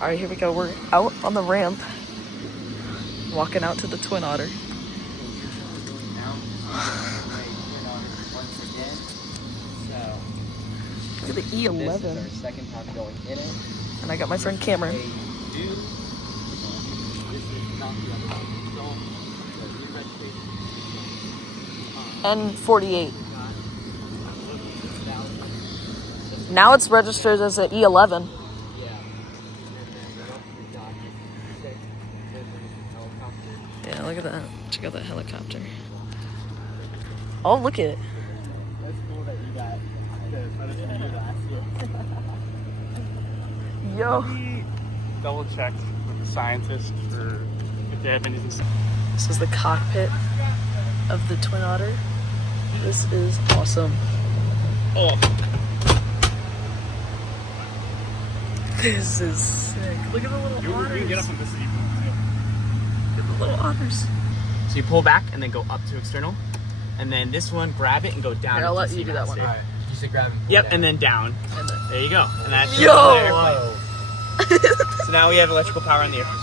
All right, here we go. We're out on the ramp, walking out to the Twin Otter. Look at the E11. This is our second time going in it. And I got my friend Cameron. N48. Now it's registered as an E11. Yeah, look at that. Check out that helicopter. Oh, look at it. That's cool that you got the photos from me last year. Yo. We double checked with the scientists for if they have anything. This is the cockpit of the Twin Otter. This is awesome. Oh, This is sick. Look at the little you otters. can get up on this evening. Look at the little otters. So you pull back and then go up to external. And then this one, grab it and go down. Here, I'll let you do that one. Alright. You should grab and pull down. And then down. And then, There you go. And that's Yo! the airplane. So now we have electrical power on the airplane.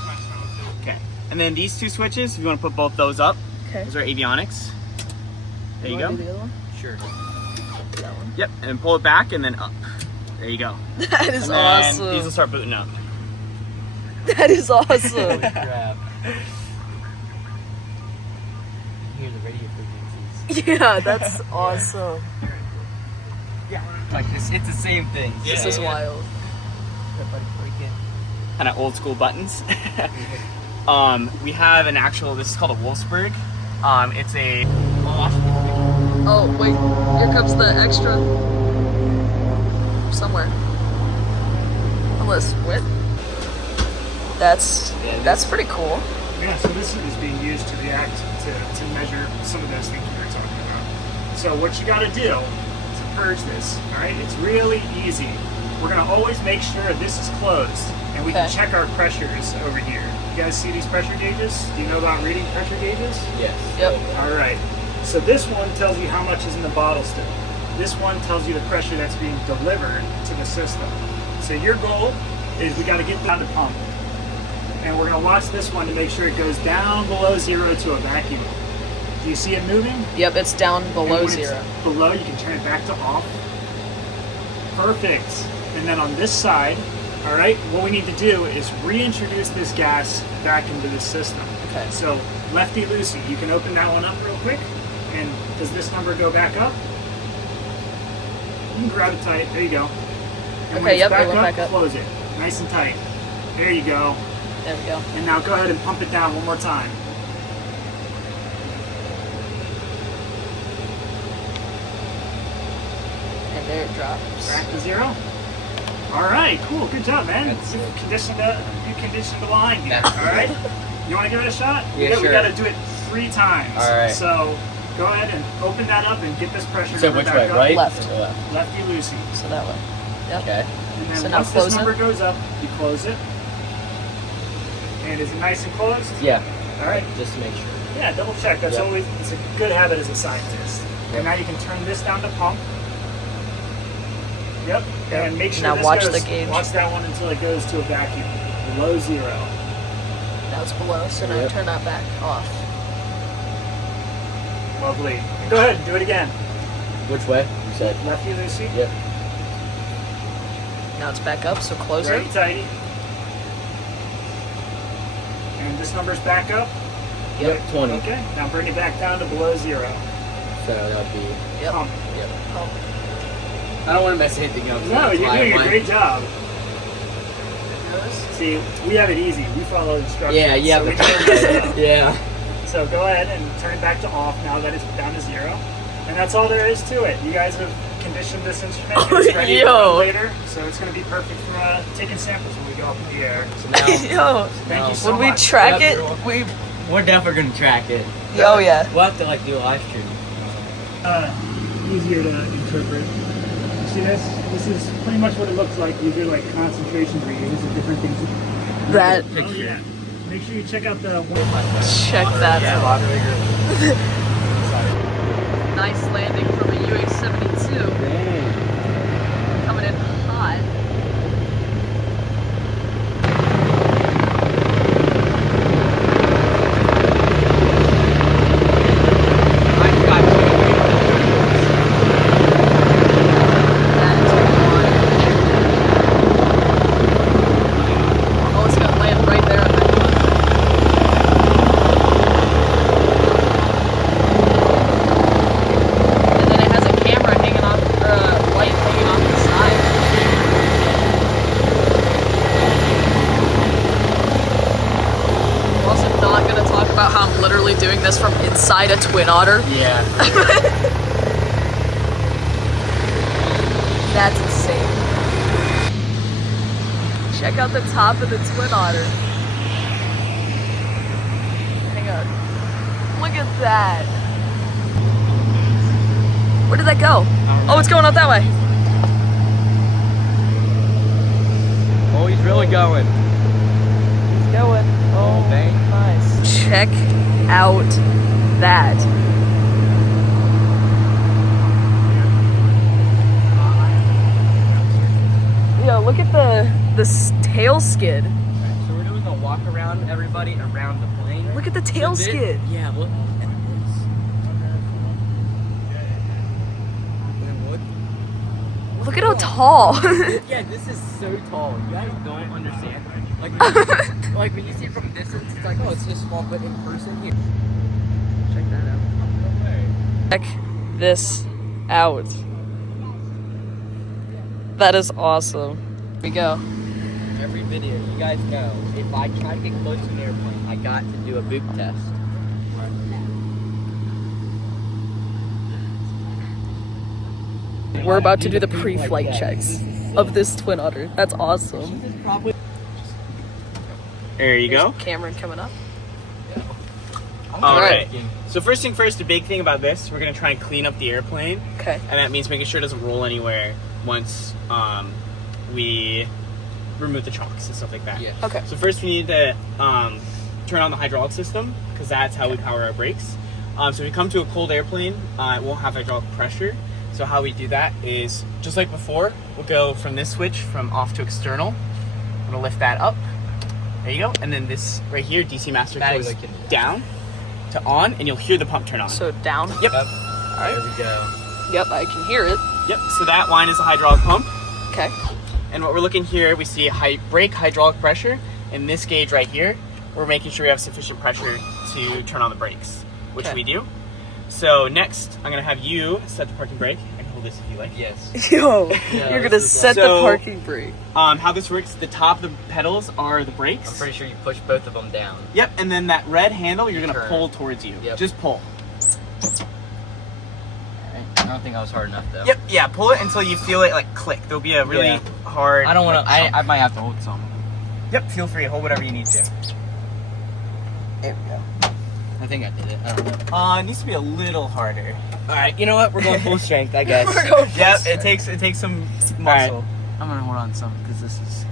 Okay. And then these two switches, if you want to put both those up, okay. those are avionics. There you wanna go. do the other one? Sure. That one. Yep. And then pull it back and then up. There you go. That is And then these will awesome. start booting up. That is awesome. Crap. Hear the radio frequencies. Yeah, that's awesome. Yeah. Like this, it's the same thing. This is wild. Kind of old school buttons. We have an actual, this is called a Wolfsburg. It's a, Oh, wait. Here comes the extra. Somewhere. Unless, what? That's pretty cool. Yeah, so this is being used to react to measure some of those things we were talking about. So what you got to do to purge this, all right? It's really easy. We're gonna always make sure this is closed, and we can check our pressures over here. You guys see these pressure gauges? Do you know about reading pressure gauges? yes. Yep. All right. So this one tells you how much is in the bottle still. This one tells you the pressure that's being delivered to the system. So your goal is we got to get down to pump. And we're going to watch this one to make sure it goes down below zero to a vacuum. Do you see it moving? Yep, it's down And below when zero. it's below, you can turn it back to off. Perfect. And then on this side, all right, what we need to do is reintroduce this gas back into the system. Okay. So lefty-loosey, you can open that one up real quick. And does this number go back up? You can grab it tight. There you go. And when Okay, it's yep, it went back up. Close it. Nice and tight. There you go. There we go. And now go ahead and pump it down one more time. And there it drops. Back to zero. All right, cool. Good job, man. You conditioned the line here. All right. You want to give it a shot? Yeah, sure. We got to do it 3 times. All right. So go ahead and open that up and get this pressure So number which back way, up. right? Left. Or left? Lefty-loosey. So that way. Yep. Okay. And then So now once close this it. number goes up, you close it. And is it nice and closed? Yeah. All right. Just to make sure. Yeah, double check. That's Yeah. always, it's a good habit as a scientist. And now you can turn this down to pump. Yep. And make sure Now this watch goes, the gauge. Watch that one until it goes to a vacuum. Below zero. Now it's below, so now Yep. turn that back off. Lovely. Go ahead, do it again. Which way? You said. Lefty-loosey. Yep. Now it's back up, so close it. Righty-tighty. And this number's back up. Yep. 20. Okay. Now bring it back down to below zero. So that would be. Yep. Pump. Yep. Pump. I don't want to mess anything up. No, you're doing a great job. Goes. See, we have it easy. We follow instructions. Yeah, yeah. So we turn this up. Yeah. So go ahead and turn it back to off now that it's down to zero. And that's all there is to it. You guys have conditioned this instrument. It's ready to Yo. run later. So it's going to be perfect for taking samples when we go up in the air. So now, Yo, Thank you so when we much. track Yep. it, we. we're definitely going to track it. Oh yeah. We'll have to like do a live stream. Easier to interpret. You see this? This is pretty much what it looks like. These are like concentration readings of different things. That. Oh yeah. Make sure you check out the Check that Yeah, a out. lot bigger. Nice landing from a UH-72. Coming in hot. literally doing this from inside a twin otter. Yeah. That's insane. Check out the top of the twin otter. Hang on. Look at that. Where did that go? Oh, it's going out that way. Oh, he's really going. He's going. Oh, dang. Nice. Check out that. Yo, look at the tail skid. So we're doing a walk around everybody around the plane. Look at the tail skid. Yeah, look. Look at how tall. Yeah, this is so tall. You guys don't understand. Like, like when you see it from a distance, it's like, oh, it's just small, but in person, here. Check that out. Check this out. That is awesome. Here we go. Every video, you guys know, if I try to get close to an airplane, I got to do a boop test. We're about to do the pre-flight checks of this twin otter. That's awesome. There you go. Cameron coming up. All right. So first thing first, the big thing about this, we're gonna try and clean up the airplane. Okay. And that means making sure it doesn't roll anywhere once we remove the chocks and stuff like that. Yeah. Okay. So first we need to turn on the hydraulic system because that's how we power our brakes. So if we come to a cold airplane, it won't have hydraulic pressure. So how we do that is, just like before, we'll go from this switch from off to external. I'm gonna lift that up. There you go. And then this right here, DC master goes down to on, and you'll hear the pump turn on. So down. Yep. All right. There we go. Yep, I can hear it. Yep. So that line is a hydraulic pump. Okay. And what we're looking here, we see brake hydraulic pressure. In this gauge right here, we're making sure we have sufficient pressure to turn on the brakes, which we do. So next, I'm gonna have you set the parking brake. I can hold this if you like. Yes. Yo, Yeah, you're gonna set the So- parking brake. How this works, the top of the pedals are the brakes. I'm pretty sure you push both of them down. Yep, and then that red handle, you're gonna Turn. pull towards you. Yep. Just pull. I don't think I was hard enough though. Yep, yeah, pull it until you feel it like click. There'll be a really hard. I don't want to. like, I might have to hold some. Yep, feel free. Hold whatever you need to. There we go. I think I did it. I don't know. It needs to be a little harder. All right. You know what? We're going full strength, I guess. We're going full Yep, strength. it takes some muscle. I'm gonna hold on some because this is.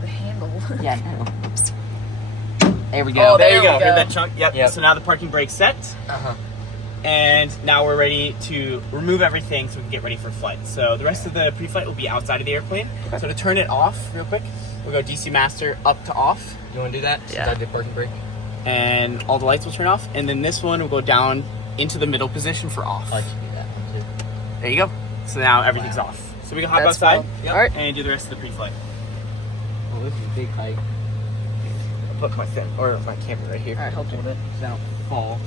The handle. Yeah. I know. There we go. Oh, There you There go. we Hear go. that chunk? Yep. Yep. So now the parking brake's set, Uh-huh. and now we're ready to remove everything so we can get ready for flight. So the rest of the pre-flight will be outside of the airplane. So to turn it off real quick, we'll go DC master up to off, You want to do that? Yeah. Since I did parking brake. and all the lights will turn off. And then this one will go down into the middle position for off. I like to do that one too. There you go. So now everything's off. So we can hop That's outside wild. All right. and do the rest of the pre-flight. Oh, this is a big hike. I'll put my thing or my camera right here. All right, hold it so I don't fall.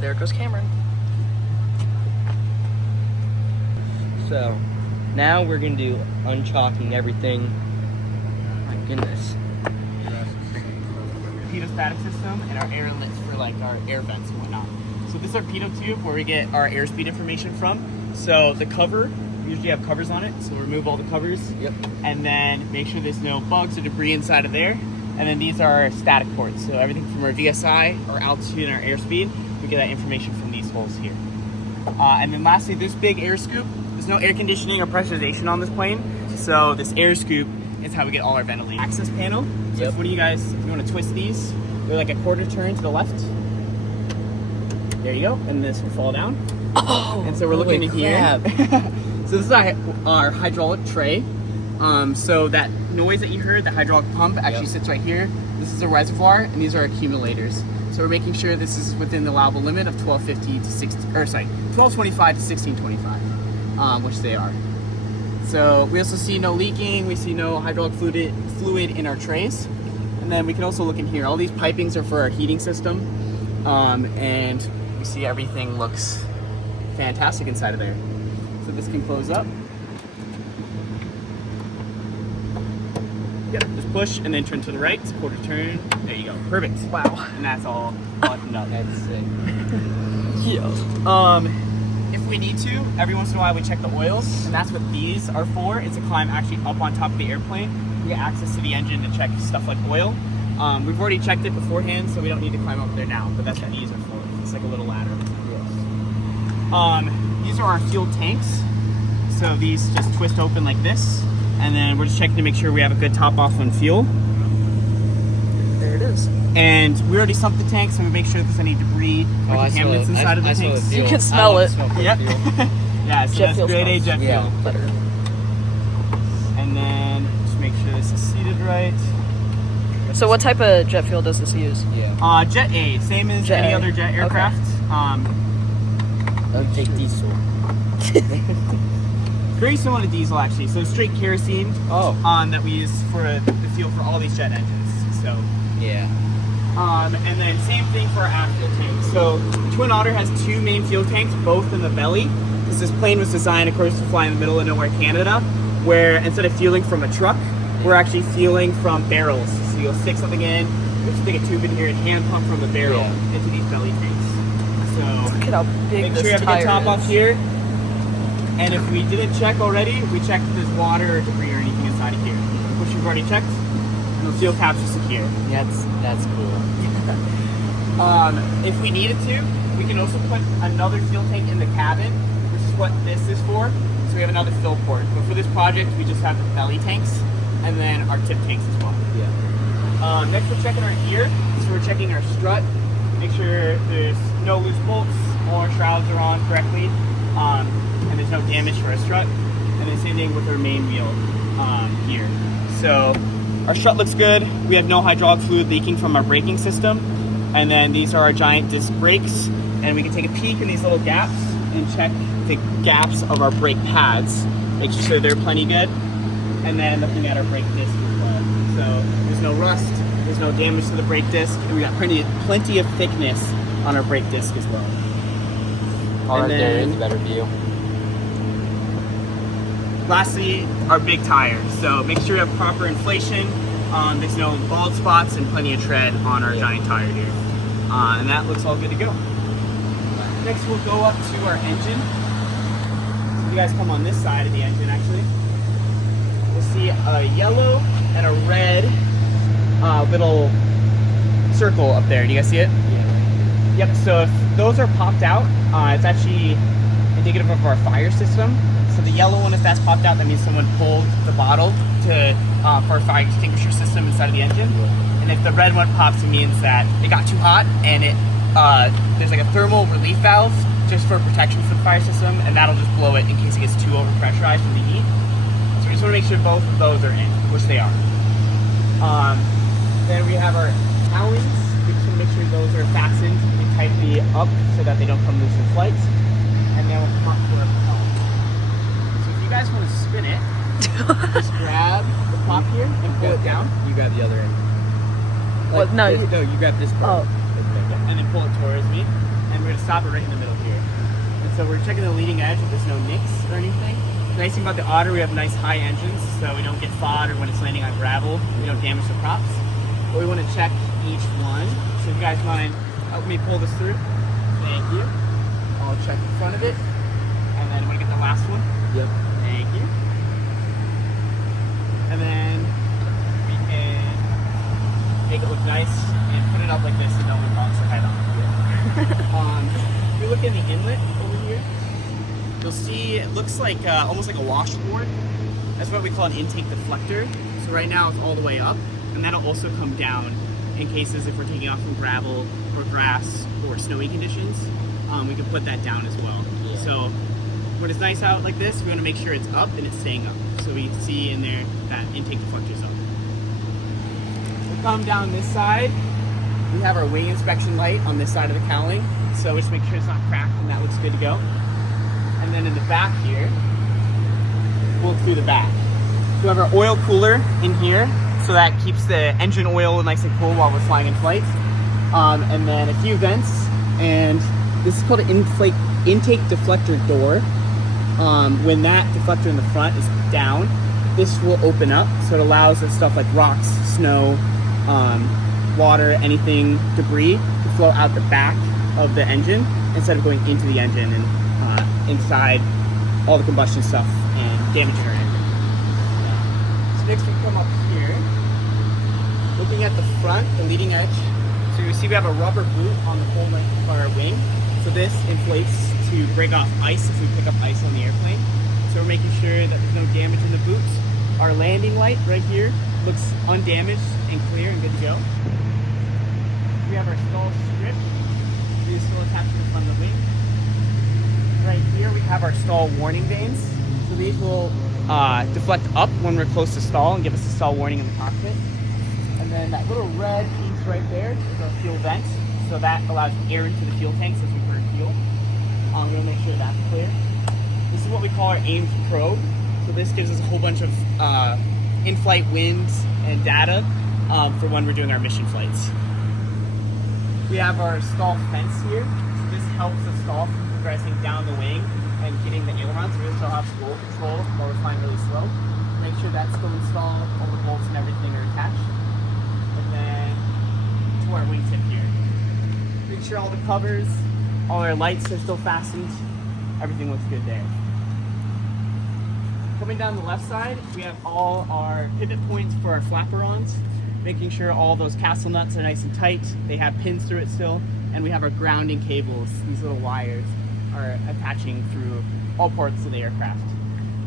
There goes Cameron. So, now we're gonna do unchocking everything. My goodness. Pedostatic system and our air inlets for like our air vents and whatnot. So this is our pedo tube where we get our airspeed information from. So the cover, we usually have covers on it, so we'll remove all the covers. Yep. And then make sure there's no bugs or debris inside of there. And then these are our static ports. So everything from our VSI, our altitude, and our airspeed, we get that information from these holes here. And then lastly, this big air scoop, there's no air conditioning or pressurization on this plane. So this air scoop is how we get all our ventilation. Access panel. So if one of you guys, if you want to twist these, they're like a quarter turn to the left. There you go. And this will fall down. Oh. And so we're looking in here. So this is our hydraulic tray. So that noise that you heard, the hydraulic pump, actually sits right here. This is a reservoir, and these are accumulators. So we're making sure this is within the allowable limit of 1250 to 1225 to 1625, which they are. So we also see no leaking. We see no hydraulic fluid in our trays. And then we can also look in here. All these pipings are for our heating system, and we see everything looks fantastic inside of there. So this can close up. Yep, just push and then turn to the right, quarter turn. There you go. Perfect. Wow. And that's all buttoned up. That's sick. Yeah. If we need to, every once in a while we check the oils, and that's what these are for. It's to climb actually up on top of the airplane. We get access to the engine to check stuff like oil. We've already checked it beforehand, so we don't need to climb up there now, but that's what these are for. It's like a little ladder. These are our fuel tanks. So these just twist open like this, and then we're just checking to make sure we have a good top off on fuel. There it is. And we already sunk the tank, so we make sure there's any debris or contaminants inside of the tanks. You can smell it. Yep. Yeah, so Jet that's fuel grade A smells. jet Yeah. fuel. Better. And then just make sure this is seated right. So what type of jet fuel does this use? Yeah. Jet A, same as Jet any A. other jet aircraft. Don't take diesel. Very similar to diesel actually. So straight kerosene that we use for the fuel for all these jet engines. So Yeah. and then same thing for our aft fuel tank. So Twin Otter has two main fuel tanks, both in the belly. This plane was designed, of course, to fly in the middle of nowhere, Canada, where instead of fueling from a truck, we're actually fueling from barrels. So you'll stick something in, you stick a tube in here and hand pump from the barrel into these belly tanks. So Look at how big make this sure you have a tire good top is. off here. And if we didn't check already, we checked if there's water or debris or anything inside of here, which we've already checked. And the fuel caps are secure. That's cool. If we needed to, we can also put another fuel tank in the cabin, which is what this is for. So we have another fill port. But for this project, we just have the belly tanks and then our tip tanks as well. Yeah. Next, we're checking our gear. So we're checking our strut, make sure there's no loose bolts, all our shrouds are on correctly, and there's no damage to our strut. And then same thing with our main wheel here. So our strut looks good. We have no hydraulic fluid leaking from our braking system. And then these are our giant disc brakes. And we can take a peek in these little gaps and check the gaps of our brake pads, make sure they're plenty good. And then looking at our brake disc as well. So there's no rust, there's no damage to the brake disc, and we got plenty of thickness on our brake disc as well. All right, And there then- is a better view. Lastly, our big tire. So make sure you have proper inflation. There's no bald spots and plenty of tread on our giant tire here. And that looks all good to go. Next, we'll go up to our engine. So if you guys come on this side of the engine, actually, you'll see a yellow and a red little circle up there. Do you guys see it? Yeah. Yep, so if those are popped out, it's actually indicative of our fire system. So the yellow one, if that's popped out, that means someone pulled the bottle to for a fire extinguisher system inside of the engine. And if the red one pops, it means that it got too hot and it there's like a thermal relief valve just for protection for the fire system, and that'll just blow it in case it gets too overpressurized from the heat. So we just want to make sure both of those are in, which they are. Then we have our cowlings. We just want to make sure those are fastened and tightly up so that they don't come loose in flight. And then we'll come up to our prop. So if you guys want to spin it, just grab the prop here and pull it down. You grab the other end. What? No, this- you- you grab this part. Oh. And then pull it towards me. And we're going to stop it right in the middle here. And so we're checking the leading edge if there's no nicks or anything. The nice thing about the Otter, we have nice high engines, so we don't get fought or when it's landing on gravel, we don't damage the props. But we want to check each one. So if you guys mind, help me pull this through. Thank you. I'll check the front of it. And then I'm going to get the last one. Yep. Thank you. And then we can make it look nice and put it up like this so no one bonks their head on it. If you look in the inlet over here, you'll see it looks like almost like a washboard. That's what we call an intake deflector. So right now it's all the way up, and that'll also come down in cases if we're taking off from gravel or grass or snowy conditions. We can put that down as well. Yeah. So when it's nice out like this, we want to make sure it's up and it's staying up. So we can see in there that intake deflector's up. We'll come down this side. We have our wing inspection light on this side of the cowling. So we just make sure it's not cracked and that looks good to go. And then in the back here, we'll look through the back. We have our oil cooler in here, so that keeps the engine oil nice and cool while we're flying in flight. And then a few vents, and this is called an intake deflector door. When that deflector in the front is down, this will open up, so it allows the stuff like rocks, snow, water, anything, debris to flow out the back of the engine instead of going into the engine and inside all the combustion stuff and damaging our engine. So next we come up here, looking at the front, the leading edge. So you see we have a rubber boot on the whole length of our wing. So this inflates to break off ice if we pick up ice on the airplane. So we're making sure that there's no damage in the boots. Our landing light right here looks undamaged and clear and good to go. We have our stall strip. It is still attached to the front of the wing. Right here we have our stall warning vanes. So these will deflect up when we're close to stall and give us a stall warning in the cockpit. And then that little red piece right there is our fuel vent. So that allows air into the fuel tanks as we burn fuel. I'm going to make sure that's clear. This is what we call our aim probe. So this gives us a whole bunch of in-flight winds and data for when we're doing our mission flights. We have our stall fence here. So this helps the stall from progressing down the wing and getting the ailerons. So we still have roll control while we're flying really slow. Make sure that's still installed, all the bolts and everything are attached. And then to our wingtip here. Make sure all the covers, all our lights are still fastened. Everything looks good there. Coming down the left side, we have all our pivot points for our flaperons, making sure all those castle nuts are nice and tight. They have pins through it still, and we have our grounding cables. These little wires are attaching through all parts of the aircraft,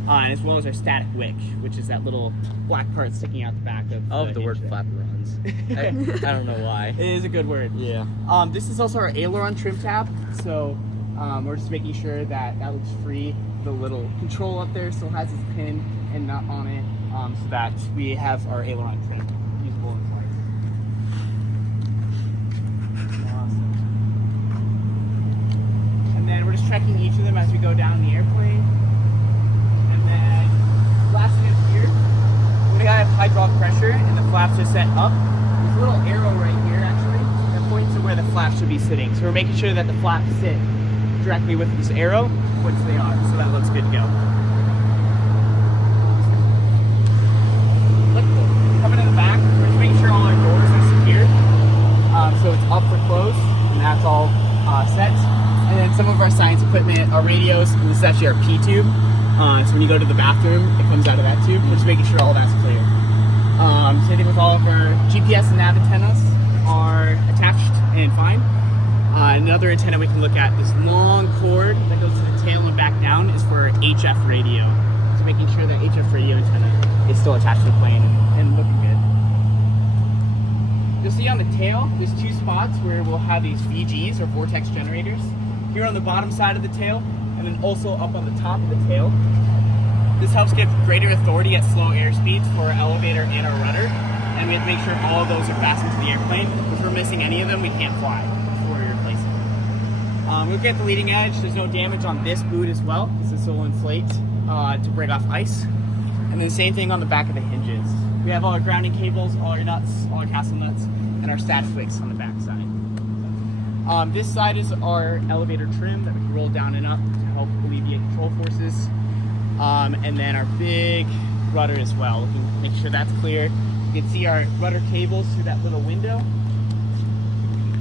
as well as our static wick, which is that little black part sticking out the back of The word flaperons. I don't know why. It is a good word. Yeah. This is also our aileron trim tab, so we're just making sure that that looks free. The little control up there still has its pin and nut on it, so that we have our aileron trim usable in flight. Awesome. And then we're just checking each of them as we go down the airplane. And then last thing up here, we have hydraulic pressure and the flaps are set up. There's a little arrow right here actually that points to where the flaps should be sitting. So we're making sure that the flaps sit directly with this arrow, which they are, so that looks good to go. Coming in the back, we're just making sure all our doors are secured. So it's up for close, and that's all set. And then some of our science equipment, our radios, and this is actually our P tube. So when you go to the bathroom, it comes out of that tube. We're just making sure all that's clear. Same thing with all of our GPS and nav antennas are attached and fine. Another antenna we can look at, this long cord that goes to the tail and back down, is for our HF radio. So making sure that HF radio antenna is still attached to the plane and looking good. You'll see on the tail, there's two spots where we'll have these VGs, or vortex generators. Here on the bottom side of the tail, and then also up on the top of the tail. This helps give greater authority at slow airspeeds for our elevator and our rudder. And we have to make sure all of those are fastened to the airplane. If we're missing any of them, we can't fly. Looking at the leading edge, there's no damage on this boot as well. This will inflate to break off ice. And then the same thing on the back of the hinges. We have all our grounding cables, all our nuts, all our castle nuts, and our static wicks on the back side. This side is our elevator trim that we can roll down and up to help alleviate control forces. And then our big rudder as well. Make sure that's clear. You can see our rudder cables through that little window.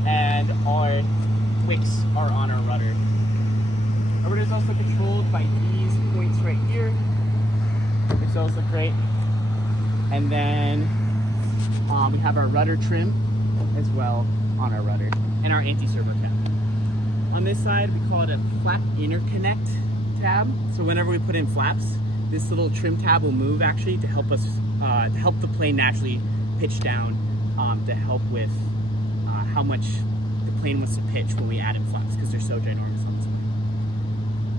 And our wicks are on our rudder. Our rudder is also controlled by these points right here, which those look great. And then we have our rudder trim as well on our rudder, and our anti-servo tab. On this side, we call it a flap interconnect tab. So whenever we put in flaps, this little trim tab will move actually to help us, to help the plane naturally pitch down, to help with how much plane wants to pitch when we add in flaps, because they're so ginormous on this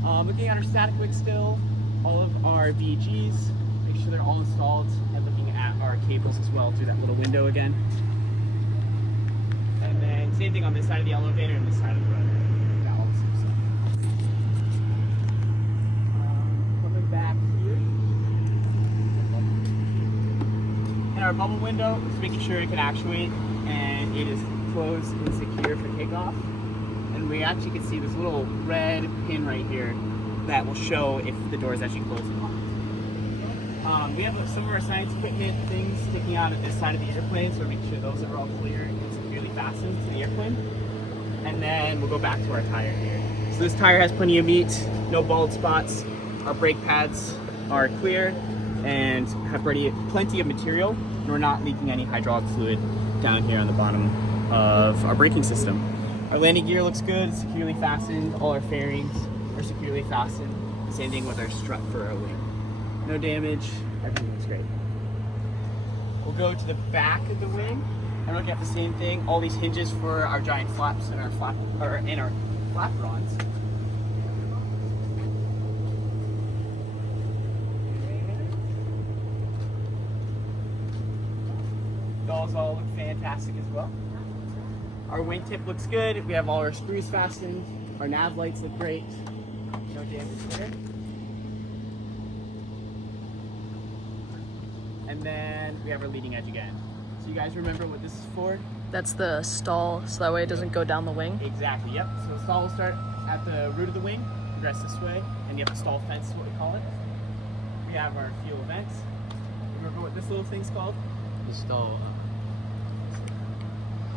plane. Looking at our static wick still, all of our VGs, make sure they're all installed, and looking at our cables as well through that little window again. And then same thing on this side of the elevator and this side of the rudder. Got all the same stuff. Coming back here. And our bubble window is making sure it can actuate, and it is closed and secure for takeoff. And we actually can see this little red pin right here that will show if the door is actually closed or locked. We have some of our science equipment things sticking out at this side of the airplane, so we're making sure those are all clear and securely fastened to the airplane. And then we'll go back to our tire here. So this tire has plenty of meat, no bald spots. Our brake pads are clear and have plenty of material. And we're not leaking any hydraulic fluid down here on the bottom of our braking system. Our landing gear looks good, it's securely fastened. All our fairings are securely fastened. Same thing with our strut for our wing. No damage, everything looks great. We'll go to the back of the wing and look at the same thing. All these hinges for our giant flaps and our flaperons. Those all look fantastic as well. Our wingtip looks good. We have all our screws fastened. Our nav lights look great. No damage there. And then we have our leading edge again. So you guys remember what this is for? That's the stall, so that way it doesn't go down the wing. Exactly, yep. So the stall will start at the root of the wing, progress this way, and you have the stall fence is what we call it. We have our fuel vents. Remember what this little thing's called? The stall.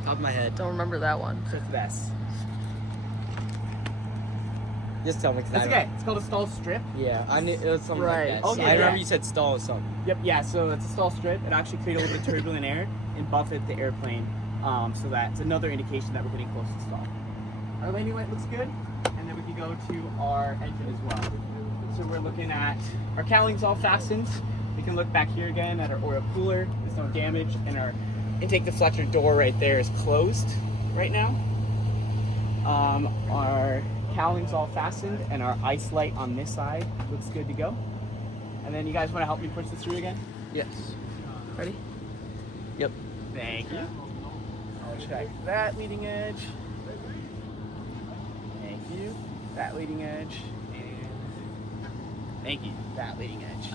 Top of my head. Don't remember that one. So it's this. Just tell me. That's okay. It's called a stall strip. Yeah, I knew it was something Right. like that. Okay, I remember yeah. you said stall or something. Yep, yeah, so it's a stall strip. It actually creates a little bit of turbulent air and buffet the airplane. So that's another indication that we're getting close to stall. Our landing light looks good, and then we can go to our engine as well. So we're looking at our cowling's all fastened. We can look back here again at our oil cooler. There's no damage, and our intake deflector door right there is closed right now. Our cowling's all fastened, and our ice light on this side looks good to go. And then you guys want to help me push this through again? Yes. Ready? Yep. Thank you. I'll check that leading edge. Thank you. That leading edge. And thank you. That leading edge.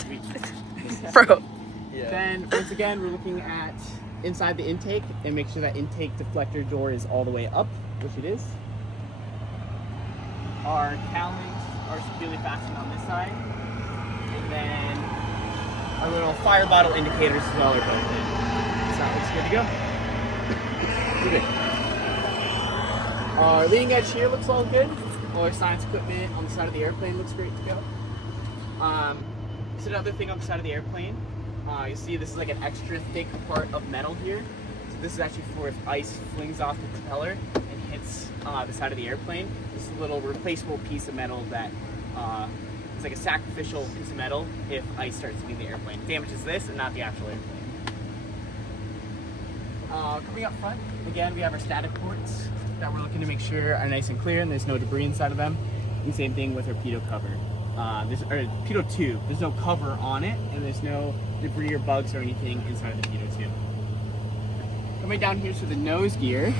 Sweet. Bro. Yeah. Then, once again, we're looking at inside the intake and make sure that intake deflector door is all the way up, which it is. Our cowlings are securely fastened on this side. And then our little fire bottle indicators as well are both in. So that looks good to go. We're good. Our leading edge here looks all good. All our science equipment on the side of the airplane looks great to go. So another thing on the side of the airplane, you see this is like an extra thick part of metal here. So this is actually for if ice flings off the propeller and hits the side of the airplane. This is a little replaceable piece of metal that it's like a sacrificial piece of metal if ice starts hitting the airplane. It damages this and not the actual airplane. Coming up front, again, we have our static ports that we're looking to make sure are nice and clear and there's no debris inside of them. And same thing with our pitot cover. Pitot tube. There's no cover on it, and there's no debris or bugs or anything inside of the pitot tube. Coming down here to the nose gear,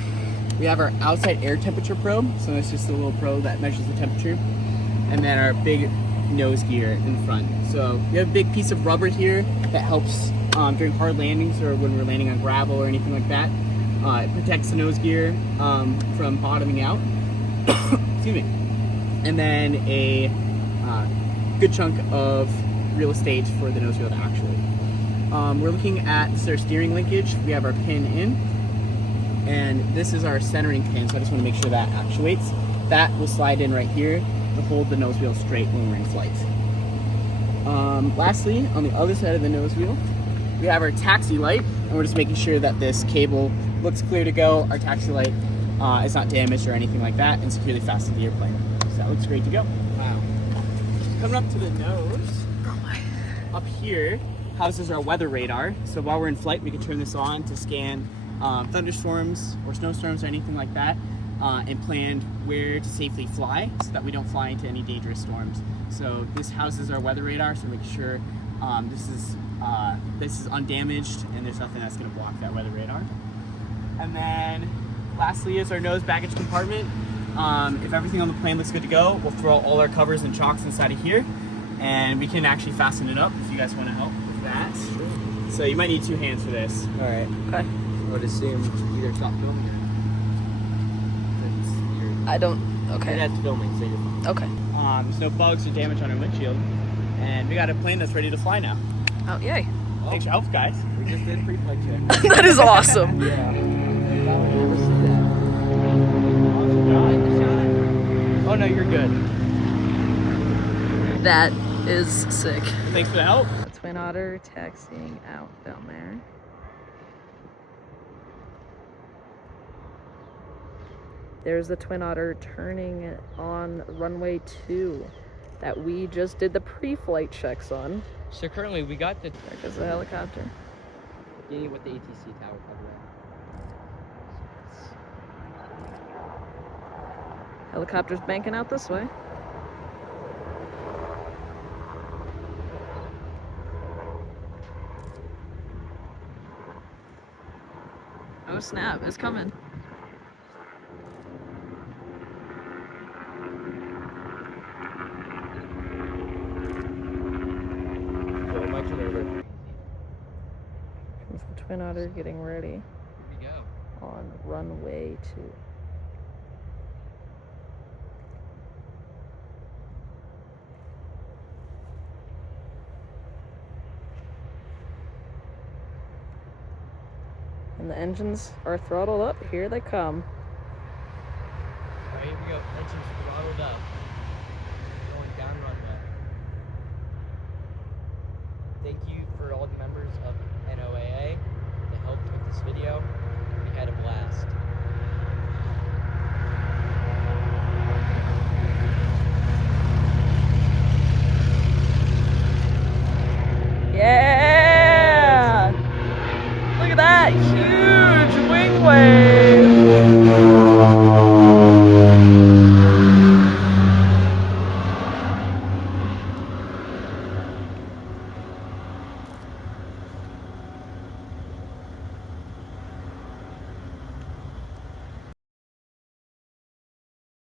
we have our outside air temperature probe. So it's just a little probe that measures the temperature, and then our big nose gear in front. So we have a big piece of rubber here that helps during hard landings or when we're landing on gravel or anything like that. It protects the nose gear from bottoming out. Excuse me. And then a good chunk of real estate for the nose wheel to actuate. We're looking at our steering linkage. We have our pin in, and this is our centering pin, so I just want to make sure that actuates. That will slide in right here to hold the nose wheel straight when we're in flight. Lastly, on the other side of the nose wheel, we have our taxi light, and we're just making sure that this cable looks clear to go. Our taxi light is not damaged or anything like that, and securely fastened to the airplane. So that looks great to go. Wow. Coming up to the nose, up here houses our weather radar. So while we're in flight, we can turn this on to scan thunderstorms or snowstorms or anything like that, and plan where to safely fly so that we don't fly into any dangerous storms. So this houses our weather radar, so make sure this is undamaged and there's nothing that's going to block that weather radar. And then lastly is our nose baggage compartment. If everything on the plane looks good to go, we'll throw all our covers and chocks inside of here, and we can actually fasten it up if you guys want to help with that. Sure. So you might need 2 hands for this. All right. Okay. I would assume either stop filming or I don't. you're Okay. that's filming, so you're fine. Okay. There's no bugs or damage on our windshield. And we got a plane that's ready to fly now. Oh, yay. Thanks for your help, guys. We just did pre-flight check. That is awesome. Yeah. Thought we'd never see that. Oh no, you're good. That is sick. Thanks for the help. Twin otter taxiing out down there. There's the twin otter turning on runway 2 that we just did the pre-flight checks on. So currently we got the There goes the helicopter. getting with the ATC tower cover. Helicopter's banking out this way. Oh snap, it's coming. So much over. Comes the twin otter getting ready Here we go. on runway 2. And the engines are throttled up. Here they come. Alright, here we go. Engines throttled up. Going down runway. Thank you for all the members of NOAA that helped with this video. We had a blast. Yeah! Look at that huge wing wave!